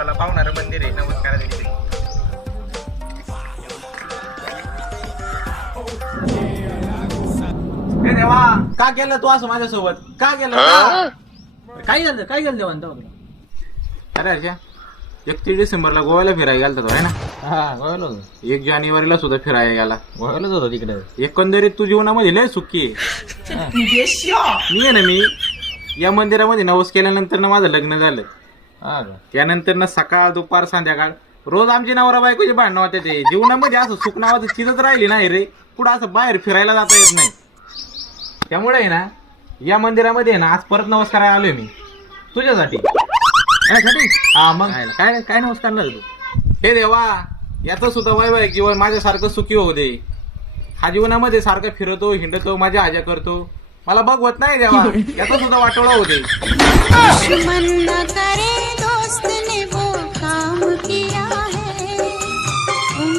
नवसाला पावणारं मंदिर आहे नमस्कार दिली. हे देवा, का केलं तू असं माझ्यासोबत? का केलं? काय झालं देवा तुला? अरे अर्जा, 31 डिसेंबरला गोव्याला फिरायला गेलता तो आहे ना? हा गोव्याला होतो. 1 जानेवारीला सुद्धा फिरायला गेला. गोव्यालाच होतो तिकडे. एकंदरीत तू जीवनामध्ये लय सुखी आहे. मी आहे ना, मी या मंदिरामध्ये नवस केल्यानंतर ना माझं लग्न झालं. हा का? त्यानंतर ना सकाळ दुपार संध्याकाळ रोज आमची नवरा बायकोची भांडणं होते. ते जीवनामध्ये असं सुख नावाचं चीजच राहिली नाही रे. कुठं असं बाहेर फिरायला जाता येत नाही. त्यामुळे आहे ना, या मंदिरामध्ये आहे ना आज परत नवस करायला आलोय मी तुझ्यासाठी. हा मग काय काय नवस करणार तू? हे देवा, याचं सुद्धा वैवाहिक जीवन माझ्यासारखं सुखी होऊ दे. हा जीवनामध्ये सारखं फिरतो हिंडतो माझ्या आजा करतो, मला बघवत नाही देवा. याचं सुद्धा वाटोळा होऊ दे.